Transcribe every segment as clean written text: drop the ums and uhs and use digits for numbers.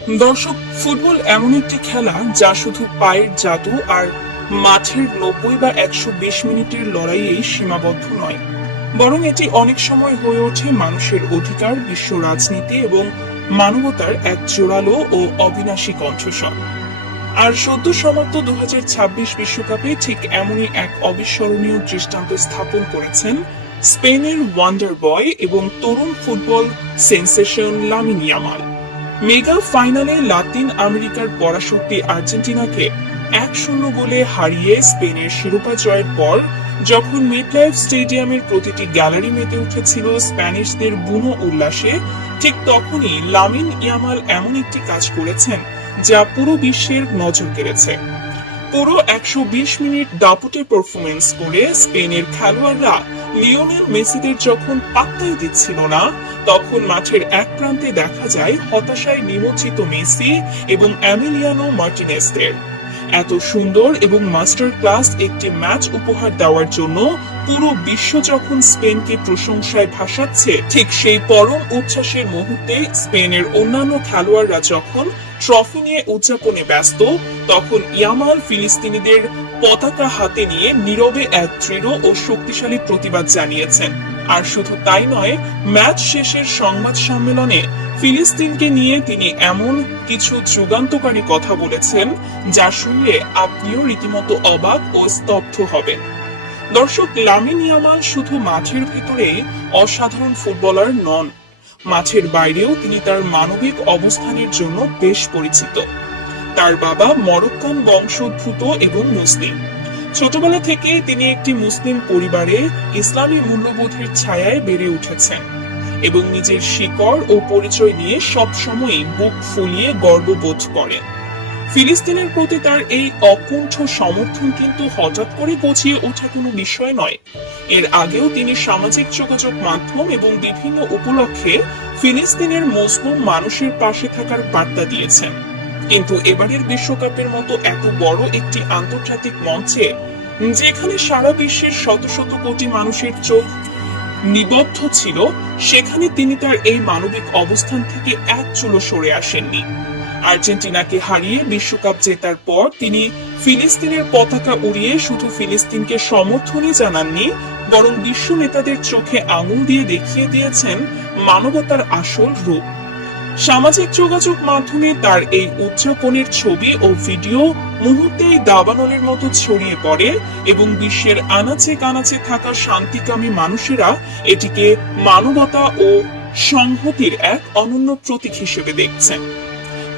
দর্শক, ফুটবল এমন একটি খেলা যা শুধু পায়ের জাদু আর মাঠের 90 বা 120 মিনিটের লড়াইয়েই সীমাবদ্ধ নয়, বরং এটি অনেক সময় হয়ে ওঠে মানুষের অধিকার, বিশ্ব রাজনীতি এবং মানবতার এক জোরালো ও অবিনাশী কণ্ঠস্বর। আর সদ্য সমাপ্ত 2026 বিশ্বকাপে ঠিক এমনই এক অবিস্মরণীয় দৃষ্টান্ত স্থাপন করেছেন স্পেনের ওয়ান্ডার বয় এবং তরুণ football sensation Lamine Yamal. Mega ফাইনালে লাতিন আমেরিকার পরাশক্তি আর্জেন্টিনাকে 1-0 গোলে হারিয়ে স্পেনের শিরোপা জয়ের পর যখন মিডলাইফ স্টেডিয়ামের প্রতিটি গ্যালারি মেতে উঠেছিল স্প্যানিশদের বুনো উল্লাসে, ঠিক তখনই লামিন ইয়ামাল এমন একটি কাজ করেছেন যা পুরো বিশ্বের নজর কেড়েছে। পুরো 120 মিনিট দাপুটে পারফরমেন্স করে স্পেনের খেলোয়াড়রা লিওনেল মেসিদের যখন পাত্তাই দিচ্ছিল না, তখন মাঠের এক প্রান্তে দেখা যায় হতাশায় নিমজ্জিত মেসি এবং এমিলিয়ানো মার্টিনেজদের। এত সুন্দর এবং মাস্টার ক্লাস একটি ম্যাচ উপহার দেওয়ার জন্য পুরো বিশ্ব যখন স্পেনকে প্রশংসায় ভাসাচ্ছে, ঠিক সেই পরম উচ্ছ্বাসের মুহূর্তে স্পেনের অন্যান্য খেলোয়াড়রা যখন ট্রফি নিয়ে উদযাপনে ব্যস্ত, তখন ইয়ামাল ফিলিস্তিনিদের পতাকা হাতে নিয়ে নীরবে এক দৃঢ় ও শক্তিশালী প্রতিবাদ জানিয়েছেন। আর শুধু তাই নয়, ম্যাচ শেষের সংবাদ সম্মেলনে ফিলিস্তিনকে নিয়ে তিনি এমন কিছু যুগান্তকারী কথা বলেছেন যা শুনলে আপনিও রীতিমতো অবাক ও স্তব্ধ হবেন। দর্শক, লামিন ইয়ামাল শুধু মাঠের ভেতরে অসাধারণ ফুটবলার নন, মাঠের বাইরেও তিনি তার মানবিক অবস্থানের জন্য বেশ পরিচিত। তার বাবা মরক্কান বংশোদ্ভূত এবং মুসলিম। ছোটবেলা থেকেই তিনি একটি মুসলিম পরিবারে ইসলামী মূল্যবোধের ছায়ায় বেড়ে উঠেছেন এবং নিজের শিকড় ও পরিচয় নিয়ে সবসময়ই বুক ফুলিয়ে গর্ববোধ করেন। ফিলিস্তিনের প্রতি তার এই অকুণ্ঠ সমর্থন কিন্তু হঠাৎ করে গজিয়ে ওঠা কোনো বিষয় নয়। এর আগেও তিনি সামাজিক যোগাযোগ মাধ্যম এবং বিভিন্ন উপলক্ষে ফিলিস্তিনের মুসলিম মানুষের পাশে থাকার বার্তা দিয়েছেন। কিন্তু এবারের বিশ্বকাপের মতো এত বড় একটি আন্তর্জাতিক মঞ্চে, যেখানে সারা বিশ্বের শত শত কোটি মানুষের চোখ নিবদ্ধ ছিল, সেখানে তিনি তার এই মানবিক অবস্থান থেকে এক চুলো সরে আসেননি। আর্জেন্টিনাকে হারিয়ে বিশ্বকাপ জেতার পর তিনি ফিলিস্তিনের পতাকা উড়িয়ে শুধু ফিলিস্তিনকে সমর্থনই জানাননি, বরং বিশ্ব নেতাদের চোখে আঙুল দিয়ে দেখিয়ে দিয়েছেন মানবতার আসল রূপ। সামাজিক যোগাযোগ মাধ্যমে তার এই উদযাপনের ছবি ও ভিডিও মুহূর্তেই দাবানলের মতো ছড়িয়ে পড়ে এবং বিশ্বের আনাচে কানাচে থাকা শান্তিকামী মানুষেরা এটিকে মানবতা ও সংহতির এক অনন্য প্রতীক হিসেবে দেখছেন।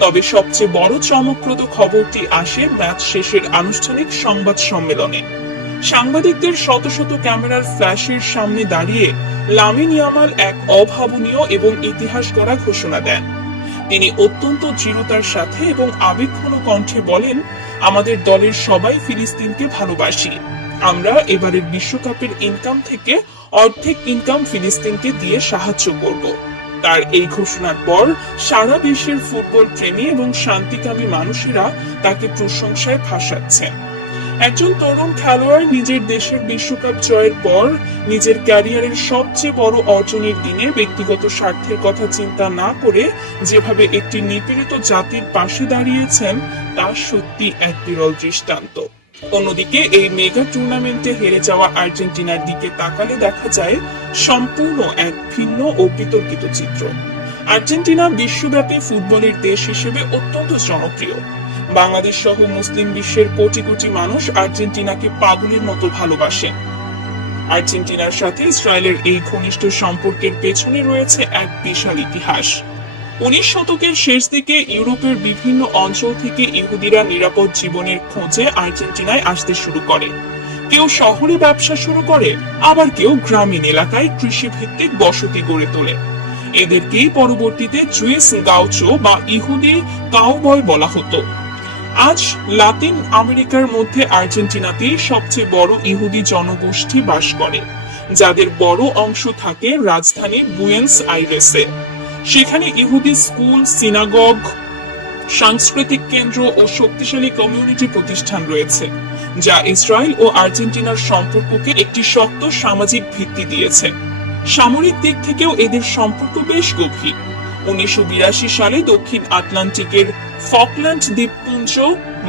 তবে সবচেয়ে বড় চমকপ্রদ খবরটি আসে ম্যাচ শেষের আনুষ্ঠানিক সংবাদ সম্মেলনে। সাংবাদিকদের শত শত ক্যামেরার ফ্ল্যাশের সামনে দাঁড়িয়ে লামিন ইয়ামাল এক অভাবনীয় এবং ইতিহাস গড়া ঘোষণা দেন। তিনি অত্যন্ত দৃঢ়তার সাথে এবং আবেগঘন কণ্ঠে বলেন, আমাদের দলের সবাই ফিলিস্তিনকে ভালোবাসি। আমরা এবারের বিশ্বকাপের ইনকাম থেকে অর্ধেক ইনকাম ফিলিস্তিনকে দিয়ে সাহায্য করব। তার এই ঘোষণার পর সারা বিশ্বের ফুটবল প্রেমী এবং শান্তিকামী মানুষেরা তাকে প্রশংসায় ভাসাচ্ছেন। একজন তরুণ খেলোয়াড় নিজের দেশের বিশ্বকাপ জয়ের পর নিজের ক্যারিয়ারের সবচেয়ে বড় অর্জনের দিনে ব্যক্তিগত স্বার্থের কথা চিন্তা না করে যেভাবে একটি নিপীড়িত জাতির পাশে দাঁড়িয়েছেন, তা সত্যি এক বিরল দৃষ্টান্ত। অন্যদিকে এই মেগা টুর্নামেন্টে হেরে যাওয়া আর্জেন্টিনার দিকে তাকালে দেখা যায় সম্পূর্ণ এক ভিন্ন ও বিতর্কিত চিত্র। আর্জেন্টিনা বিশ্বব্যাপী ফুটবলের দেশ হিসেবে অত্যন্ত জনপ্রিয়। বাংলাদেশ সহ মুসলিম বিশ্বের কোটি কোটি মানুষ আর্জেন্টিনাকে পাগলের মতো ভালোবাসেন। আর্জেন্টিনার সাথে ইসরায়েলের এই ঘনিষ্ঠ সম্পর্কের পেছনে রয়েছে এক বিশাল ইতিহাস। 19 শতকের শেষ দিকে ইউরোপের বিভিন্ন অঞ্চল থেকে ইহুদিরা নিরাপদ জীবনের খোঁজে আর্জেন্টিনায় আসতে শুরু করে। কেউ শহরে ব্যবসা শুরু করে, আবার কেউ গ্রামীণ এলাকায় কৃষিভিত্তিক বসতি গড়ে তোলে। এদেরকেই পরবর্তীতে জুইস গাউচো বা ইহুদি কাউবয় বলা হতো। আজ লাতিন আমেরিকার মধ্যে আর্জেন্টিনাতেই সবচেয়ে বড় ইহুদি জনগোষ্ঠী বাস করে, যাদের বড় অংশ থাকে রাজধানী বুয়েন্স আইরেসে। সেখানে ইহুদি স্কুল, সিনাগগ, সাংস্কৃতিক কেন্দ্র ও শক্তিশালী কমিউনিটি প্রতিষ্ঠান রয়েছে, যা ইসরায়েল ও আর্জেন্টিনার সম্পর্ককে একটি শক্ত সামাজিক ভিত্তি দিয়েছে। সামরিক দিক থেকেও এদের সম্পর্ক বেশ গভীর। 1982 সালে দক্ষিণ আটলান্টিকের ফকল্যান্ড দ্বীপপুঞ্জ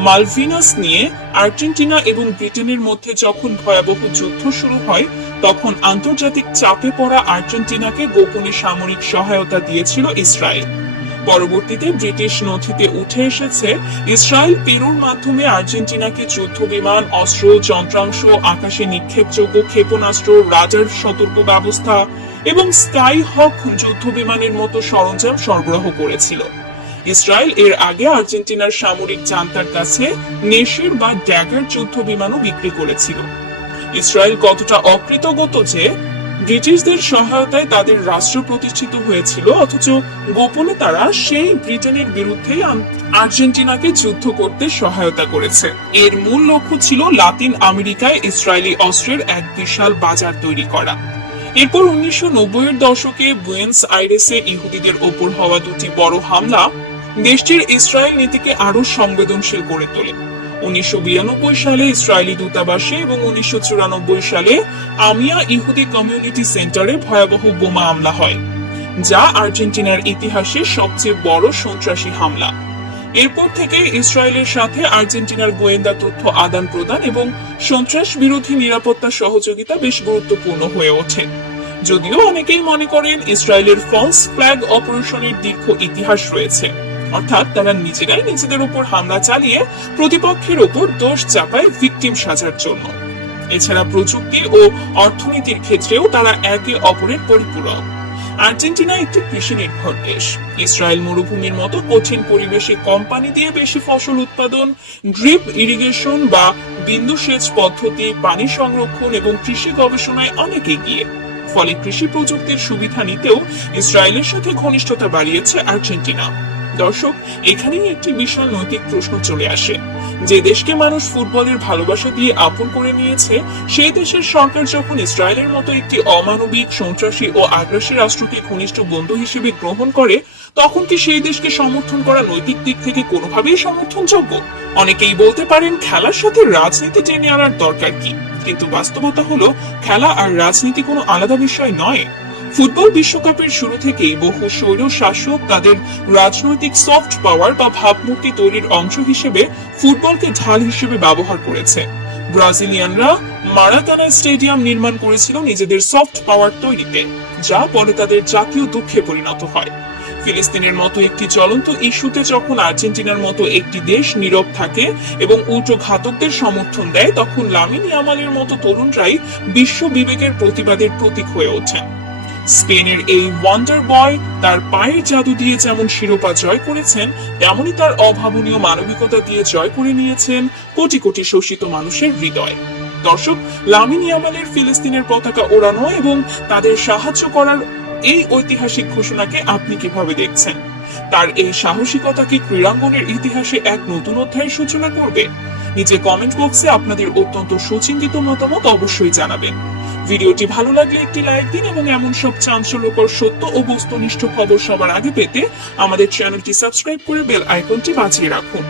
মালভিনাস নিয়ে আর্জেন্টিনা এবং ব্রিটেনের মধ্যে যখন ভয়াবহ যুদ্ধ শুরু হয়, তখন আন্তর্জাতিক চাপে পড়া আর্জেন্টিনাকে গোপনে সামরিক সহায়তা দিয়েছিল ইসরায়েল। পরবর্তীতে ব্রিটিশ নথিতে উঠে এসেছে, ইসরায়েল পেরুর মাধ্যমে আর্জেন্টিনাকে যুদ্ধ বিমান, অস্ত্র, যন্ত্রাংশ, আকাশে নিক্ষেপযোগ্য ক্ষেপণাস্ত্র, রাডার সতর্ক ব্যবস্থা এবং স্কাই হক যুদ্ধ বিমানের মতো সরঞ্জাম সরবরাহ করেছিল। ইসরায়েল এর আগে আর্জেন্টিনার সামরিক জান্তার কাছে নেশির বা ড্যাগার যুদ্ধ বিমানও বিক্রি করেছিল। ইসরায়েল কতটা অকৃতজ্ঞ যে ব্রিটিশদের সহায়তায় তাদের রাষ্ট্র প্রতিষ্ঠিত হয়েছিল, অথচ গোপনে তারা সেই ব্রিটেনের বিরুদ্ধে আর্জেন্টিনাকে যুদ্ধ করতে সহায়তা করেছে। এর মূল লক্ষ্য ছিল লাতিন আমেরিকায় ইসরায়েলি অস্ত্রের এক বিশাল বাজার তৈরি করা। এরপর 1990-এর দশকে বুয়েন্স আইরেসে ইহুদিদের ওপর হওয়া দুটি বড় হামলা দেশটির ইসরায়েল নীতিকে আরো সংবেদনশীল করে তোলে। 1992 সালে ইসরায়েলি দূতাবাসে এবং 1994 সালে আমিয়া ইহুদি কমিউনিটি সেন্টারে ভয়াবহ বোমা হামলা হয়, যা আর্জেন্টিনার ইতিহাসে সবচেয়ে বড় সন্ত্রাসী হামলা। এরপর থেকে ইসরায়েলের সাথে আর্জেন্টিনার গোয়েন্দা তথ্য আদান প্রদান এবং সন্ত্রাস বিরোধী নিরাপত্তা সহযোগিতা বেশ গুরুত্বপূর্ণ হয়ে ওঠে। যদিও অনেকেই মনে করেন ইসরায়েলের ফলস ফ্ল্যাগ অপারেশনের দীর্ঘ ইতিহাস রয়েছে, অর্থাৎ তারা নিজেরাই নিজেদের উপর হামলা চালিয়ে প্রতিপক্ষের উপর দোষ চাপায় ভিকটিম সাজার জন্য। এছাড়া প্রযুক্তি ও অর্থনীতির ক্ষেত্রেও তারা একে অপরের পরিপূরক। আর্জেন্টিনা একটি কৃষি নির্ভর দেশ। ইসরায়েল মরুভূমির মতো কঠিন পরিবেশে কম পানি দিয়ে বেশি ফসল উৎপাদন, ড্রিপ ইরিগেশন বা বিন্দু সেচ পদ্ধতি, পানি সংরক্ষণ এবং কৃষি গবেষণায় অনেক এগিয়ে। ফলে কৃষি প্রযুক্তির সুবিধা নিতেও ইসরায়েলের সাথে ঘনিষ্ঠতা বাড়িয়েছে আর্জেন্টিনা। দর্শক, এখানেই একটি বিশাল নৈতিক প্রশ্ন চলে আসে। যে দেশকে মানুষ ফুটবলের ভালোবাসা দিয়ে আপন করে নিয়েছে, সেই দেশের সরকার যখন ইসরায়েলের মতো একটি অমানবিক, সন্ত্রাসী ও আগ্রাসী রাষ্ট্রকে ঘনিষ্ঠ বন্ধু হিসেবে গ্রহণ করে, তখন কি সেই দেশকে সমর্থন করা নৈতিক দিক থেকে কোনোভাবেই সমর্থনযোগ্য? অনেকেই বলতে পারেন, খেলার সাথে রাজনীতি টেনে আনার দরকার কি? কিন্তু বাস্তবতা হলো, খেলা আর রাজনীতি কোনো আলাদা বিষয় নয়। ফুটবল বিশ্বকাপের শুরু থেকেই বহু স্বৈর শাসক তাদের রাজনৈতিক সফট পাওয়ার বা ভাবমূর্তি তৈরির অংশ হিসেবে ফুটবলকে ঢাল হিসেবে ব্যবহার করেছে। ব্রাজিলিয়ানরা মারাকানা স্টেডিয়াম নির্মাণ করেছিল নিজেদের সফট পাওয়ার তৈরিতে, যা পরে তাদের জাতীয় দুঃখে পরিণত হয়। ফিলিস্তিনের মতো একটি জ্বলন্ত ইস্যুতে যখন আর্জেন্টিনার মতো একটি দেশ নীরব থাকে এবং উল্টো ঘাতকদের সমর্থন দেয়, তখন লামিন ইয়ামালের মতো তরুণরাই বিশ্ব বিবেকের প্রতিবাদের প্রতীক হয়ে ওঠেন। স্পেনের এই ওয়ান্ডার বয় তার পায়ের জাদু দিয়ে যেমন শিরোপা জয় করেছেন, তেমনি তার অভাবনীয় মানবিকতা দিয়ে জয় করে নিয়েছেন কোটি কোটি শোষিত মানুষের হৃদয়। দর্শক, লামিন ইয়ামালের ফিলিস্তিনের পতাকা ওড়ানো এবং তাদের সাহায্য করার এই ঐতিহাসিক ঘোষণাকে আপনি কিভাবে দেখছেন? তার এই সাহসিকতা কি ক্রীড়াঙ্গনের ইতিহাসে এক নতুন অধ্যায়ের সূচনা করবে? নিচে কমেন্ট বক্সে আপনাদের অত্যন্ত সুচিন্তিত মতামত অবশ্যই জানাবেন। ভিডিওটি ভালো লাগলে একটি লাইক দিন এবং এমন সব চাঞ্চল্যকর সত্য ও বস্তুনিষ্ঠ খবর সবার আগে পেতে আমাদের চ্যানেলটি সাবস্ক্রাইব করে বেল আইকনটি বাজিয়ে রাখুন।